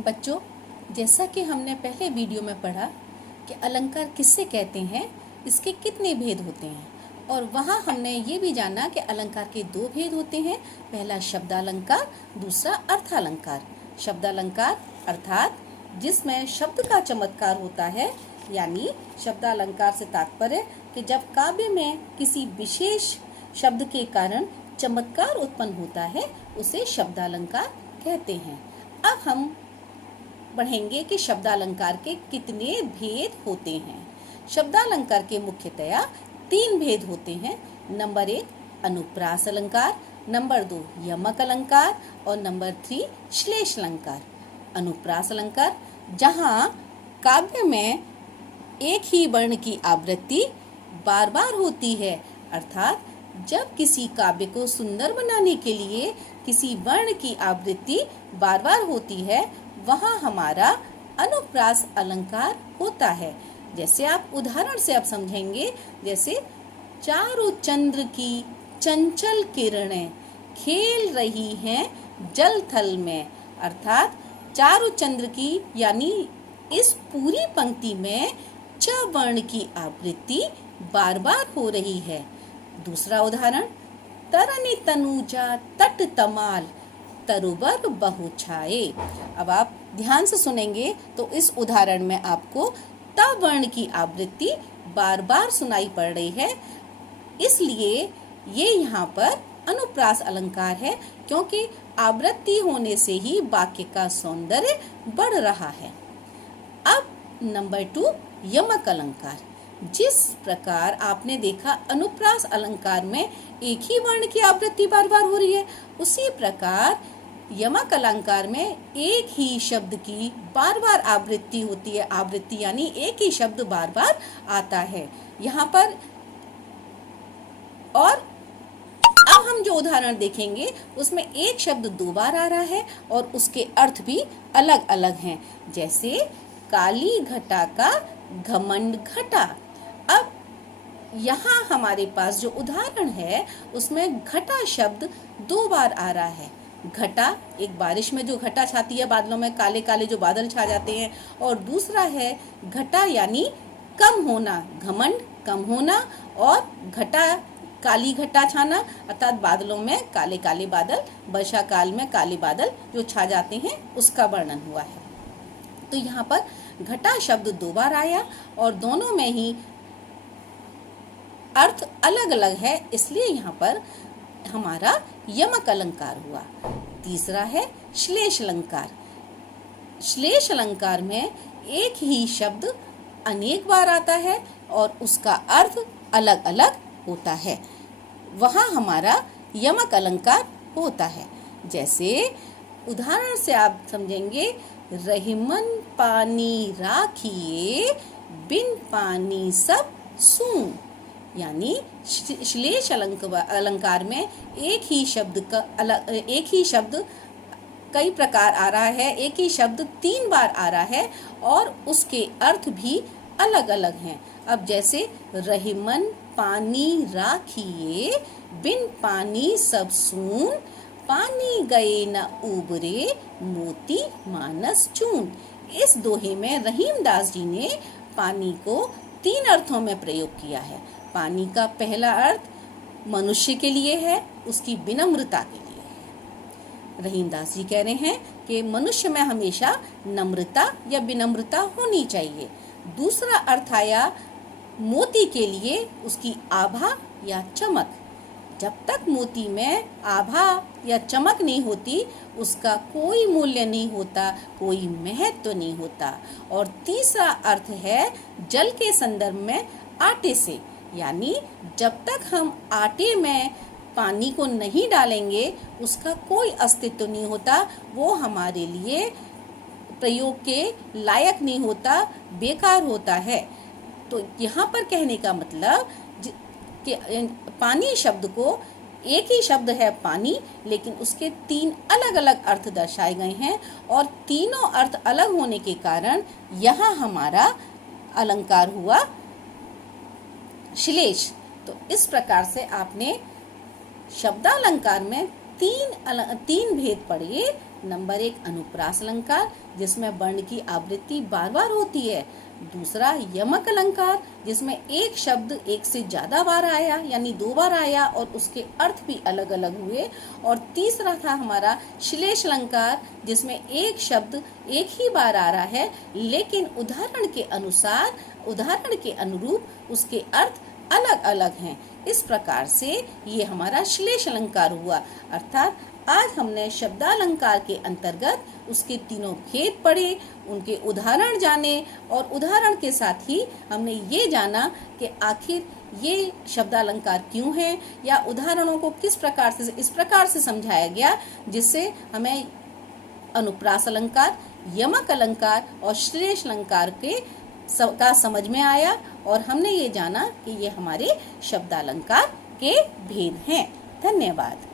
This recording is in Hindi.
बच्चों, जैसा कि हमने पहले वीडियो में पढ़ा कि अलंकार किससे कहते हैं, इसके कितने भेद होते हैं, और वहाँ हमने ये भी जाना कि अलंकार के दो भेद होते हैं। पहला शब्दालंकार, दूसरा अर्थालंकार। शब्दालंकार अर्थात जिसमें शब्द का चमत्कार होता है, यानी शब्दालंकार से तात्पर्य कि जब काव्य में किसी विशेष शब्द के कारण चमत्कार उत्पन्न होता है, उसे शब्दालंकार कहते हैं। अब हम पढ़ेंगे कि शब्दालंकार के कितने भेद होते हैं। शब्दालंकार के मुख्यतया 3 भेद होते हैं। नंबर 1 अनुप्रास अलंकार, नंबर 2 यमक अलंकार और नंबर 3 श्लेष अलंकार। अनुप्रास अलंकार जहाँ काव्य में एक ही वर्ण की आवृत्ति बार बार होती है, अर्थात जब किसी काव्य को सुंदर बनाने के लिए किसी वर्ण की आवृत्ति बार बार होती है, वहाँ हमारा अनुप्रास अलंकार होता है। जैसे आप उदाहरण से अब समझेंगे, जैसे चारों चंद्र की चंचल किरणें खेल रही हैं जल थल में, अर्थात चारों चंद्र की यानी इस पूरी पंक्ति में च वर्ण की आवृत्ति बार बार हो रही है। दूसरा उदाहरण, तरनी तनुजा तट तमाल तरुबर बहु छाए। अब आप ध्यान से सुनेंगे तो इस उदाहरण में आपको त वर्ण की आवृत्ति बार बार सुनाई पड़ रही है, इसलिए ये यहाँ पर अनुप्रास अलंकार है, क्योंकि आवृत्ति होने से ही वाक्य का सौंदर्य बढ़ रहा है। अब नंबर 2 यमक अलंकार। जिस प्रकार आपने देखा अनुप्रास अलंकार में एक ही वर्ण की आवृत्ति बार बार हो रही है, उसी प्रकार यमक अलंकार में एक ही शब्द की बार बार आवृत्ति होती है। आवृत्ति यानी एक ही शब्द बार बार आता है यहाँ पर। और अब हम जो उदाहरण देखेंगे उसमें एक शब्द 2 बार आ रहा है और उसके अर्थ भी अलग अलग हैं। जैसे काली घटा का घमंड घटा। अब यहाँ हमारे पास जो उदाहरण है उसमें घटा शब्द 2 बार आ रहा है। घटा एक बारिश में जो घटा छाती है बादलों में, काले काले जो बादल छा जाते हैं, और दूसरा है घटा यानी कम होना, घमंड कम होना, और घटा काली घटा छाना अर्थात बादलों में काले काले बादल, वर्षा काल में काले बादल जो छा जाते हैं उसका वर्णन हुआ है। तो यहाँ पर घटा शब्द 2 बार आया और दोनों में ही अर्थ अलग अलग है, इसलिए यहाँ पर हमारा यमक अलंकार हुआ। तीसरा है श्लेष अलंकार। श्लेष अलंकार में एक ही शब्द अनेक बार आता है और उसका अर्थ अलग अलग होता है, वहाँ हमारा यमक अलंकार होता है। जैसे उदाहरण से आप समझेंगे, रहीमन पानी राखिए बिन पानी सब सून। यानी श्लेष अलंकार में एक ही शब्द कई प्रकार आ रहा है, एक ही शब्द 3 बार आ रहा है और उसके अर्थ भी अलग अलग हैं। अब जैसे रहीमन पानी राखिए बिन पानी सब सून, पानी गए न उबरे मोती मानस चून। इस दोहे में रहीम दास जी ने पानी को 3 अर्थों में प्रयोग किया है। पानी का पहला अर्थ मनुष्य के लिए है, उसकी विनम्रता के लिए है। रहीम दास जी कह रहे हैं कि मनुष्य में हमेशा नम्रता या विनम्रता होनी चाहिए। दूसरा अर्थ आया मोती के लिए, उसकी आभा या चमक। जब तक मोती में आभा या चमक नहीं होती, उसका कोई मूल्य नहीं होता, कोई महत्व नहीं होता। और तीसरा अर्थ है जल के संदर्भ में आटे से, यानी जब तक हम आटे में पानी को नहीं डालेंगे उसका कोई अस्तित्व नहीं होता, वो हमारे लिए प्रयोग के लायक नहीं होता, बेकार होता है। तो यहाँ पर कहने का मतलब कि पानी शब्द को, एक ही शब्द है पानी, लेकिन उसके 3 अलग अलग अर्थ दर्शाए गए हैं और तीनों अर्थ अलग होने के कारण यहाँ हमारा अलंकार हुआ श्लेष। तो इस प्रकार से आपने शब्दालंकार में 3 भेद पढ़े। नंबर 1 अनुप्रास अलंकार, जिसमें वर्ण की आवृत्ति बार बार होती है। दूसरा यमक अलंकार, जिसमें एक शब्द एक से ज्यादा बार आया, यानी 2 बार आया और उसके अर्थ भी अलग अलग हुए। और तीसरा था हमारा श्लेष अलंकार, जिसमें एक शब्द एक ही बार आ रहा है, लेकिन उदाहरण के अनुसार, उदाहरण के अनुरूप उसके अर्थ अलग अलग हैं। इस प्रकार से ये हमारा श्लेष अलंकार हुआ। अर्थात आज हमने शब्दालंकार के अंतर्गत उसके तीनों भेद पढ़े, उनके उदाहरण जाने, और उदाहरण के साथ ही हमने ये जाना कि आखिर ये शब्दालंकार क्यों हैं, या उदाहरणों को किस प्रकार से, इस प्रकार से समझाया गया जिससे हमें अनुप्रास अलंकार, यमक अलंकार और श्लेष अलंकार का समझ में आया, और हमने ये जाना कि ये हमारे शब्दालंकार के भेद हैं। धन्यवाद।